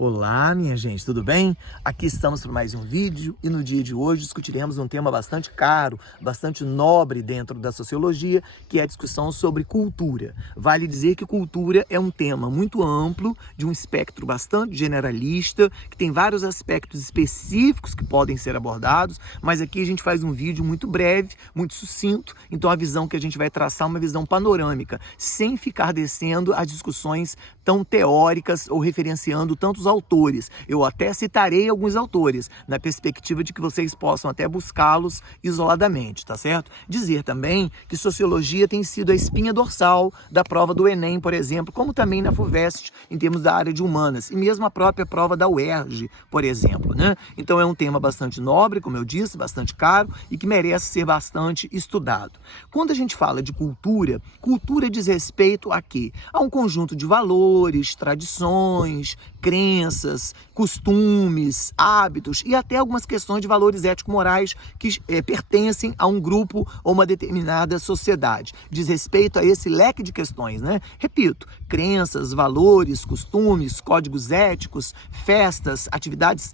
Olá, minha gente, tudo bem? Aqui estamos para mais um vídeo e no dia de hoje discutiremos um tema bastante caro, bastante nobre dentro da sociologia, que é a discussão sobre cultura. Vale dizer que cultura é um tema muito amplo, de um espectro bastante generalista, que tem vários aspectos específicos que podem ser abordados, mas aqui a gente faz um vídeo muito breve, muito sucinto, então a visão que a gente vai traçar é uma visão panorâmica, sem ficar descendo as discussões tão teóricas ou referenciando tantos autores. Eu até citarei alguns autores, na perspectiva de que vocês possam até buscá-los isoladamente, tá certo? Dizer também que sociologia tem sido a espinha dorsal da prova do Enem, por exemplo, como também na FUVEST, em termos da área de humanas, e mesmo a própria prova da UERJ, por exemplo, né? Então é um tema bastante nobre, como eu disse, bastante caro e que merece ser bastante estudado. Quando a gente fala de cultura, cultura diz respeito a quê? A um conjunto de valores, tradições, crenças, costumes, hábitos e até algumas questões de valores ético-morais que pertencem a um grupo ou uma determinada sociedade. Diz respeito a esse leque de questões, né? Repito, crenças, valores, costumes, códigos éticos, festas, atividades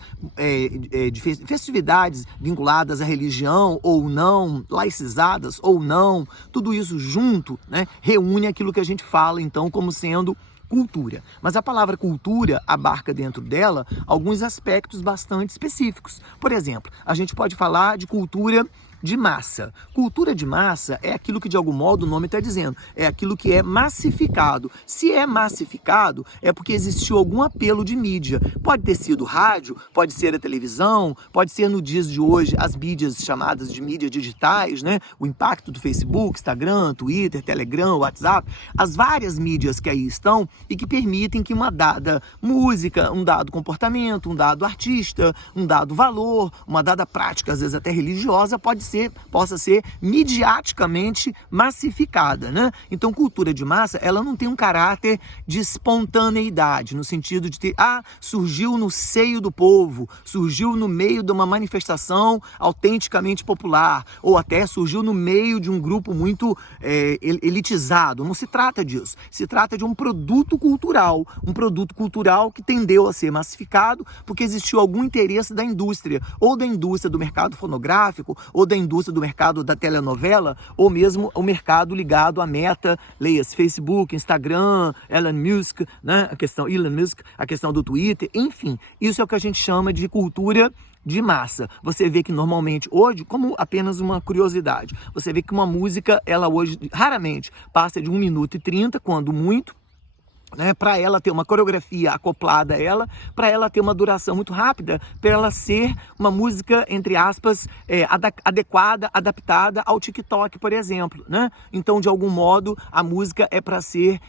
de festividades vinculadas à religião ou não, laicizadas ou não, tudo isso junto, né, reúne aquilo que a gente fala então como sendo cultura. Mas a palavra cultura abarca dentro dela alguns aspectos bastante específicos. Por exemplo, a gente pode falar de cultura de massa. Cultura de massa é aquilo que de algum modo o nome está dizendo, é aquilo que é massificado. Se é massificado, é porque existiu algum apelo de mídia. Pode ter sido rádio, pode ser a televisão, pode ser no dias de hoje as mídias chamadas de mídias digitais, né? O impacto do Facebook, Instagram, Twitter, Telegram, WhatsApp, as várias mídias que aí estão e que permitem que uma dada música, um dado comportamento, um dado artista, um dado valor, uma dada prática, às vezes até religiosa, possa ser midiaticamente massificada, né? Então, cultura de massa, ela não tem um caráter de espontaneidade, no sentido de ter, surgiu no seio do povo, surgiu no meio de uma manifestação autenticamente popular, ou até surgiu no meio de um grupo muito elitizado. Não se trata disso. Se trata de um produto cultural que tendeu a ser massificado porque existiu algum interesse da indústria, ou da indústria do mercado fonográfico, ou da indústria do mercado da telenovela, ou mesmo o mercado ligado à Meta, leia-se Facebook, Instagram, Elon Musk, né? A questão do Twitter, enfim, isso é o que a gente chama de cultura de massa. Você vê que normalmente hoje, como apenas uma curiosidade, você vê que uma música, ela hoje raramente passa de 1 minuto e 30, quando muito, né, para ela ter uma coreografia acoplada a ela, para ela ter uma duração muito rápida, para ela ser uma música, entre aspas, adequada, adaptada ao TikTok, por exemplo, né? Então, de algum modo, a música é para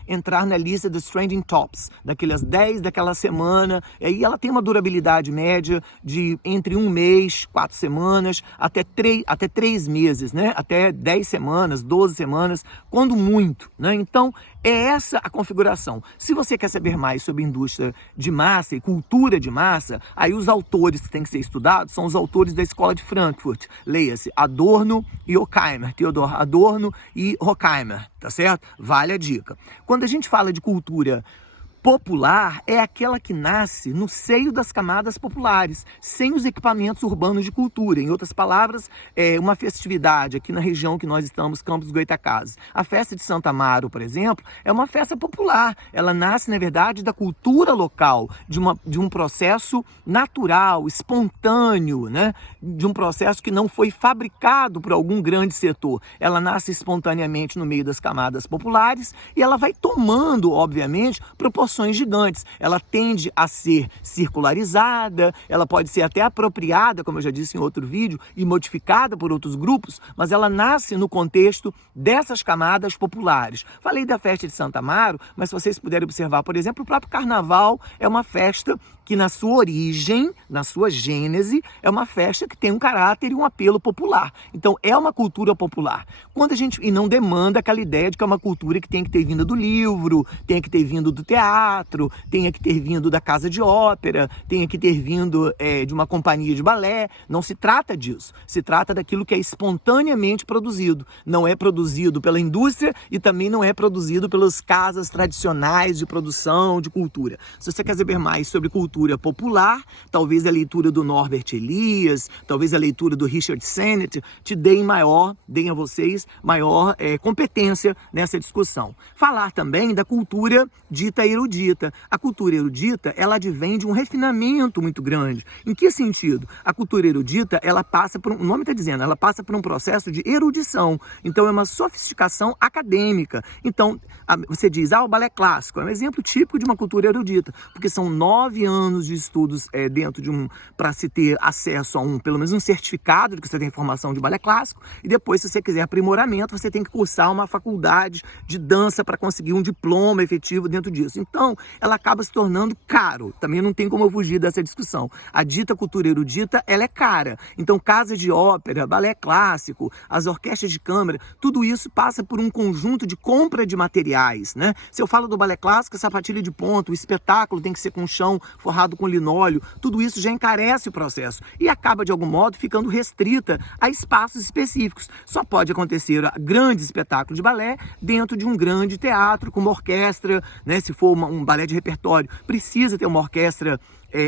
entrar na lista dos trending tops, daquelas 10 daquela semana, e aí ela tem uma durabilidade média de entre 1 mês, 4 semanas, até 3 meses, né? Até 10 semanas, 12 semanas, quando muito, né? Então, é essa a configuração. Se você quer saber mais sobre indústria de massa e cultura de massa, aí os autores que têm que ser estudados são os autores da Escola de Frankfurt. Leia-se Adorno e Horkheimer, Theodor Adorno e Horkheimer, tá certo? Vale a dica. Quando a gente fala de cultura popular, é aquela que nasce no seio das camadas populares, sem os equipamentos urbanos de cultura. Em outras palavras, é uma festividade aqui na região que nós estamos, Campos dos Goytacazes. A festa de Santa Amaro, por exemplo, é uma festa popular. Ela nasce, na verdade, da cultura local, de um processo natural, espontâneo, né? De um processo que não foi fabricado por algum grande setor. Ela nasce espontaneamente no meio das camadas populares e ela vai tomando, obviamente, proporções gigantes. Ela tende a ser circularizada, ela pode ser até apropriada, como eu já disse em outro vídeo, e modificada por outros grupos, mas ela nasce no contexto dessas camadas populares. Falei da festa de Santa Amaro, mas se vocês puderem observar, por exemplo, o próprio Carnaval é uma festa que na sua origem, na sua gênese, é uma festa que tem um caráter e um apelo popular. Então, é uma cultura popular. E não demanda aquela ideia de que é uma cultura que tem que ter vindo do livro, tem que ter vindo do teatro, teatro, tenha que ter vindo da casa de ópera, tenha que ter vindo de uma companhia de balé. Não se trata disso. Se trata daquilo que é espontaneamente produzido. Não é produzido pela indústria e também não é produzido pelas casas tradicionais de produção, de cultura. Se você quer saber mais sobre cultura popular, talvez a leitura do Norbert Elias, talvez a leitura do Richard Sennett te deem a vocês maior competência nessa discussão. Falar também da cultura dita erudita. A cultura erudita, ela advém de um refinamento muito grande. Em que sentido? A cultura erudita, ela passa por, o nome está dizendo, ela passa por um processo de erudição. Então é uma sofisticação acadêmica. Então você diz, o balé clássico é um exemplo típico de uma cultura erudita, porque são 9 anos de estudos dentro de para se ter acesso a pelo menos um certificado de que você tem formação de balé clássico, e depois, se você quiser aprimoramento, você tem que cursar uma faculdade de dança para conseguir um diploma efetivo dentro disso. Então, ela acaba se tornando caro. Também não tem como eu fugir dessa discussão. A dita cultura erudita, ela é cara. Então, casa de ópera, balé clássico, as orquestras de câmara, tudo isso passa por um conjunto de compra de materiais, né? Se eu falo do balé clássico, sapatilha de ponto, o espetáculo tem que ser com chão forrado com linóleo, tudo isso já encarece o processo e acaba, de algum modo, ficando restrita a espaços específicos. Só pode acontecer grande espetáculo de balé dentro de um grande teatro com uma orquestra, né? Se for um balé de repertório, precisa ter uma orquestra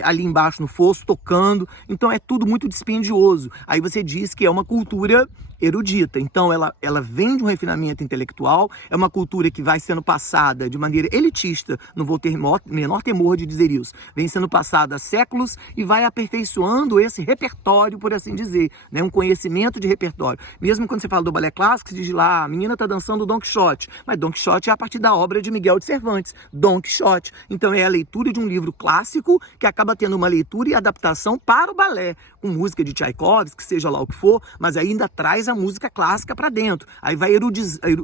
ali embaixo no fosso, tocando. Então é tudo muito dispendioso. Aí você diz que é uma cultura erudita. Então ela vem de um refinamento intelectual, é uma cultura que vai sendo passada de maneira elitista, não vou ter menor temor de dizer isso, vem sendo passada há séculos e vai aperfeiçoando esse repertório, por assim dizer, né? Um conhecimento de repertório. Mesmo quando você fala do balé clássico, você diz lá, a menina está dançando Don Quixote, mas Don Quixote é a partir da obra de Miguel de Cervantes, Don Quixote. Então é a leitura de um livro clássico que acaba tendo uma leitura e adaptação para o balé, com música de Tchaikovsky, seja lá o que for, mas ainda traz a música clássica para dentro. Aí vai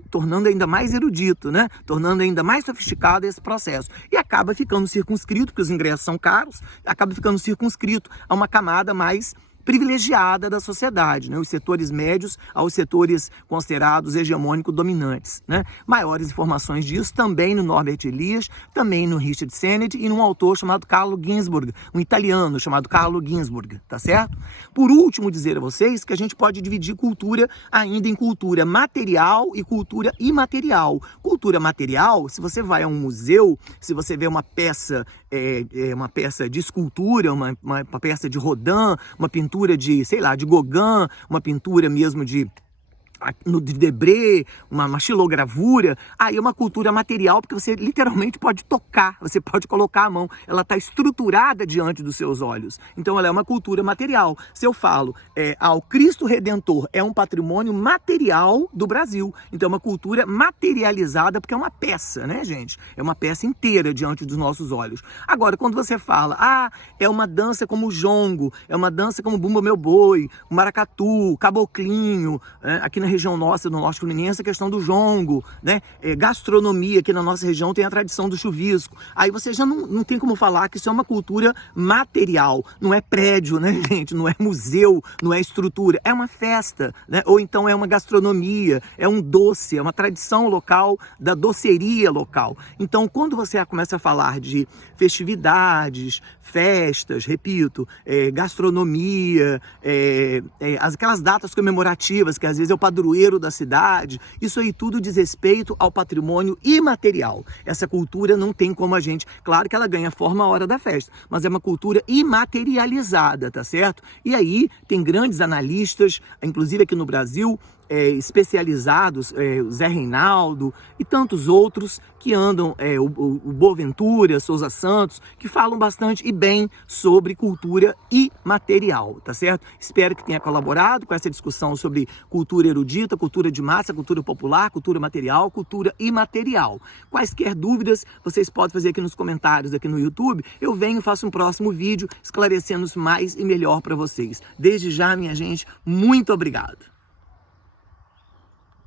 tornando ainda mais erudito, né? Tornando ainda mais sofisticado esse processo. E acaba ficando circunscrito, porque os ingressos são caros, acaba ficando circunscrito a uma camada mais privilegiada da sociedade, né? Os setores médios aos setores considerados hegemônicos dominantes, né? Maiores informações disso também no Norbert Elias, também no Richard Sennett e num autor chamado Carlo Ginzburg, um italiano chamado Carlo Ginzburg, tá certo? Por último, dizer a vocês que a gente pode dividir cultura ainda em cultura material e cultura imaterial. Cultura material, se você vai a um museu, se você vê uma peça de escultura, uma peça de Rodin, uma pintura de, sei lá, de Gauguin, uma pintura mesmo de Debré, uma xilogravura, aí é uma cultura material, porque você literalmente pode tocar, você pode colocar a mão, ela está estruturada diante dos seus olhos, então ela é uma cultura material. Se eu falo, o Cristo Redentor é um patrimônio material do Brasil, então é uma cultura materializada, porque é uma peça, né, gente? É uma peça inteira diante dos nossos olhos. Agora, quando você fala, é uma dança como o jongo, é uma dança como Bumba Meu Boi, o maracatu, caboclinho, aqui na região nossa, do Norte Fluminense, a questão do jongo, né? Gastronomia, aqui na nossa região tem a tradição do chuvisco. Aí você já não tem como falar que isso é uma cultura material. Não é prédio, né, gente? Não é museu, não é estrutura. É uma festa, né? Ou então é uma gastronomia, é um doce, é uma tradição local, da doceria local. Então, quando você começa a falar de festividades, festas, repito, gastronomia, aquelas datas comemorativas, que às vezes é o padroeiro da cidade, isso aí tudo diz respeito ao patrimônio imaterial. Essa cultura não tem como a gente, claro que ela ganha forma a hora da festa, mas é uma cultura imaterializada, tá certo? E aí tem grandes analistas, inclusive aqui no Brasil, especializados, o Zé Reinaldo e tantos outros que andam, o Boaventura, Souza Santos, que falam bastante e bem sobre cultura imaterial, tá certo? Espero que tenha colaborado com essa discussão sobre cultura erudita, cultura de massa, cultura popular, cultura material, cultura imaterial. Quaisquer dúvidas, vocês podem fazer aqui nos comentários, aqui no YouTube. Eu venho e faço um próximo vídeo esclarecendo mais e melhor para vocês. Desde já, minha gente, muito obrigado.